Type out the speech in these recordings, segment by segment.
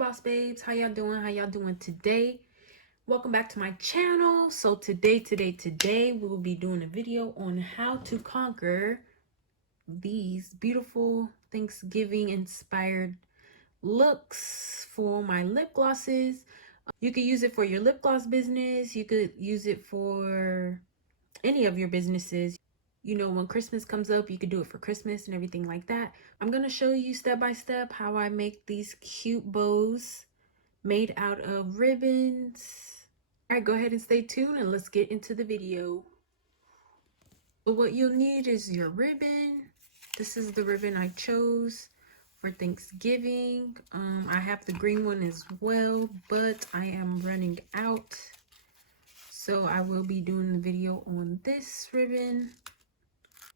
boss babes, how y'all doing? How y'all doing today? Welcome back to my channel. So today we will be doing a video on how to conquer these beautiful Thanksgiving inspired looks for my lip glosses. You could use it for your lip gloss business. You could use it for any of your businesses. You know, when Christmas comes up, you could do it for Christmas and everything like that. I'm going to show you step by step how I make these cute bows made out of ribbons. All right, go ahead and stay tuned and let's get into the video. So what you'll need is your ribbon. This is the ribbon I chose for Thanksgiving. I have the green one as well, but I am running out. So I will be doing the video on this ribbon.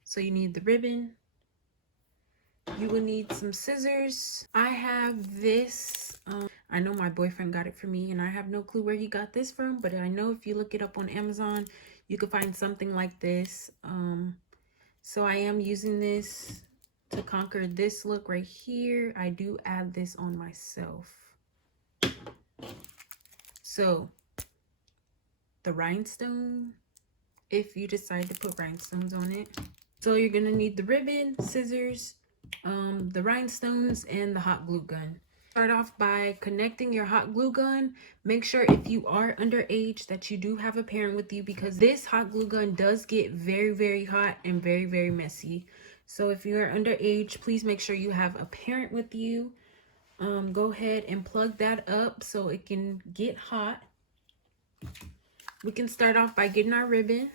So you need the ribbon. You will need some scissors. I have this. I know my boyfriend got it for me and I have no clue where he got this from, but I know if you look it up on Amazon, you can find something like this. So I am using this to conquer this look right here. I do add this on myself. So the rhinestone, if you decide to put rhinestones on it. So you're gonna need the ribbon, scissors, the rhinestones, and the hot glue gun. Start off by connecting your hot glue gun. Make sure if you are underage that you do have a parent with you, because this hot glue gun does get very hot and very messy. So if you are underage, please make sure you have a parent with you. Go ahead and plug that up so it can get hot. We can start off by getting our ribbon.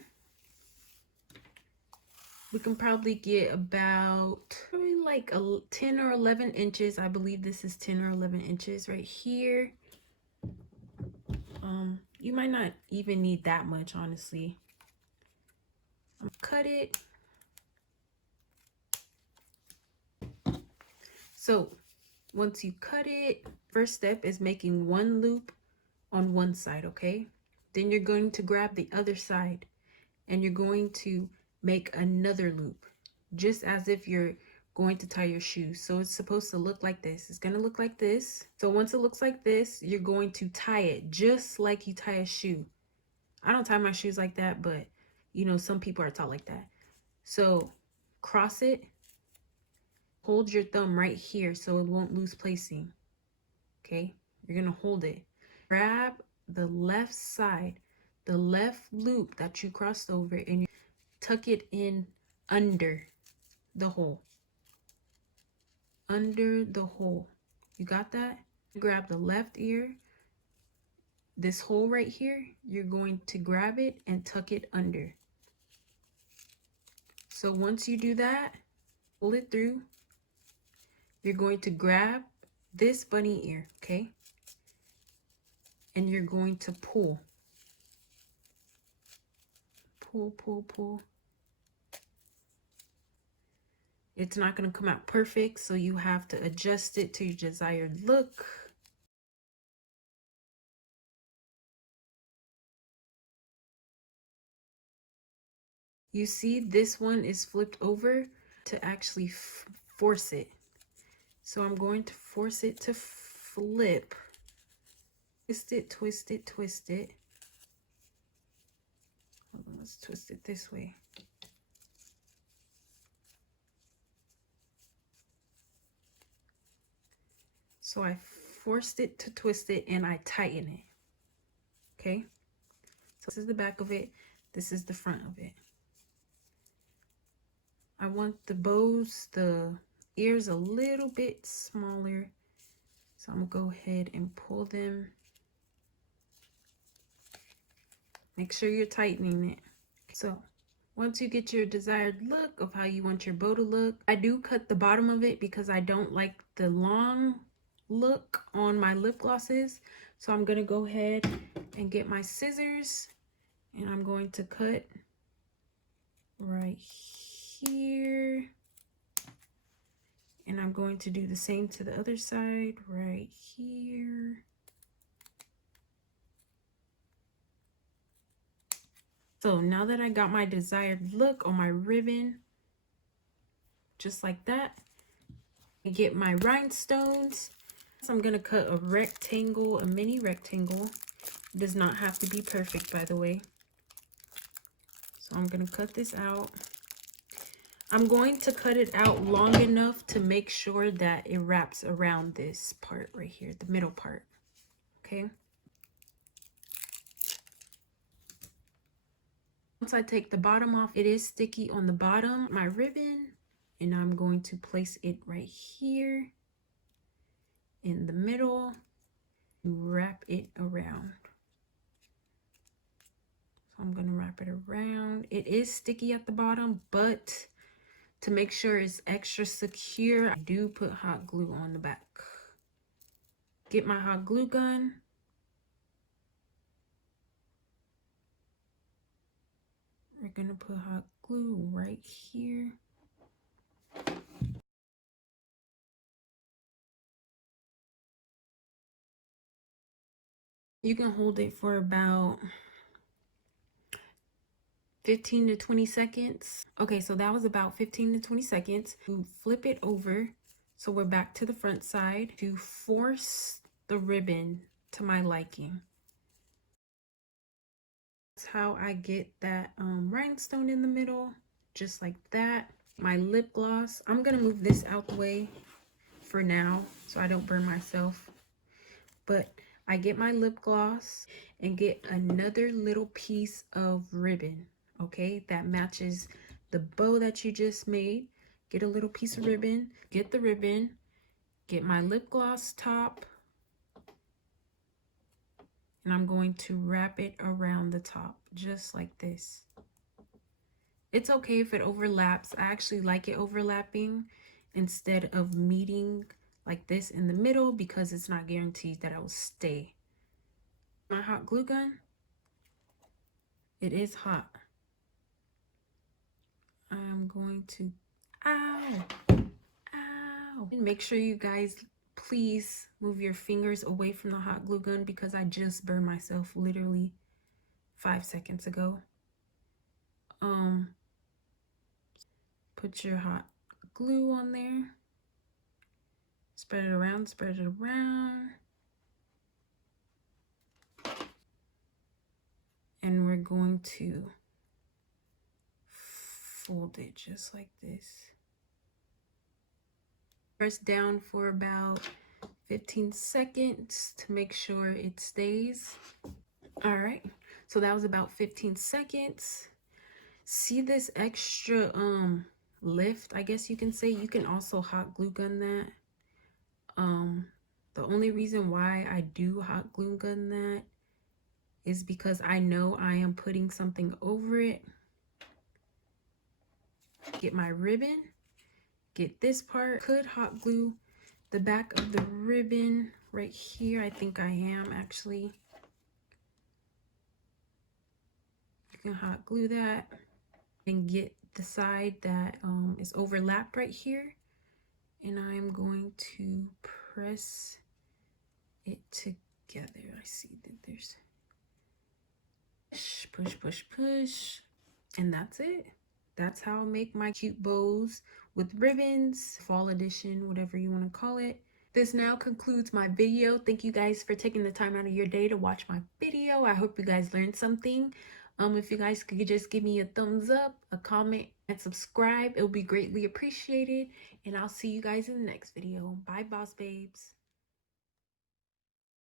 We can probably get about like 10 or 11 inches. I believe this is 10 or 11 inches right here. You might not even need that much, honestly. Cut it. So once you cut it, first step is making one loop on one side, okay? Then you're going to grab the other side and you're going to make another loop, just as if you're going to tie your shoes. So it's supposed to look like this. It's going to look like this. So once it looks like this, you're going to tie it just like you tie a shoe. I don't tie my shoes like that, but you know, some people are taught like that. So cross it, hold your thumb right here so it won't lose placing. Okay, you're going to hold it. Grab the left side, the left loop that you crossed over, and you tuck it in under the hole. Under the hole. You got that? Grab the left ear. This hole right here, you're going to grab it and tuck it under. So once you do that, pull it through. You're going to grab this bunny ear, okay? And you're going to pull. Pull. It's not going to come out perfect, so you have to adjust it to your desired look. You see, this one is flipped over to actually force it. So I'm going to force it to flip. Twist it. Hold on, let's twist it this way. So I forced it to twist it and I tighten it. Okay? So this is the back of it. This is the front of it. I want the bows, the ears a little bit smaller. So I'm gonna go ahead and pull them. Make sure you're tightening it. So once you get your desired look of how you want your bow to look, I do cut the bottom of it because I don't like the long look on my lip glosses. So I'm gonna go ahead and get my scissors and I'm going to cut right here. And I'm going to do the same to the other side right here. So now that I got my desired look on my ribbon, just like that, I get my rhinestones. So I'm gonna cut a rectangle, a mini rectangle. It does not have to be perfect, by the way. So I'm gonna cut this out. I'm going to cut it out long enough to make sure that it wraps around this part right here, the middle part, okay? Once I take the bottom off, it is sticky on the bottom, my ribbon, and I'm going to place it right here in the middle, wrap it around. So I'm gonna wrap it around. It is sticky at the bottom, but to make sure it's extra secure, I do put hot glue on the back. Get my hot glue gun. We're gonna put hot glue right here. You can hold it for about 15 to 20 seconds. Okay, so that was about 15 to 20 seconds. You flip it over, so we're back to the front side, to force the ribbon to my liking. That's how I get that rhinestone in the middle, just like that. My lip gloss, I'm gonna move this out the way for now so I don't burn myself. But I get my lip gloss and get another little piece of ribbon, okay, that matches the bow that you just made. Get a little piece of ribbon, get the ribbon, get my lip gloss top, and I'm going to wrap it around the top just like this. It's okay if it overlaps. I actually like it overlapping instead of meeting like this in the middle because it's not guaranteed that it will stay. My hot glue gun, it is hot. I'm going to, ow, ow. And make sure you guys please move your fingers away from the hot glue gun because I just burned myself literally 5 seconds ago. Put your hot glue on there. Spread it around, spread it around. And we're going to fold it just like this. Press down for about 15 seconds to make sure it stays. All right, so that was about 15 seconds. See this extra lift, I guess you can say. You can also hot glue gun that. The only reason why I do hot glue gun that is because I know I am putting something over it. Get my ribbon, get this part. Could hot glue the back of the ribbon right here. I think I am actually. You can hot glue that and get the side that is overlapped right here. And I'm going to press it together. I see that there's push, push, push, push. And that's it. That's how I make my cute bows with ribbons, fall edition, whatever you want to call it. This now concludes my video. Thank you guys for taking the time out of your day to watch my video. I hope you guys learned something. If you guys could just give me a thumbs up, a comment, and subscribe, it would be greatly appreciated. And I'll see you guys in the next video. Bye, boss babes.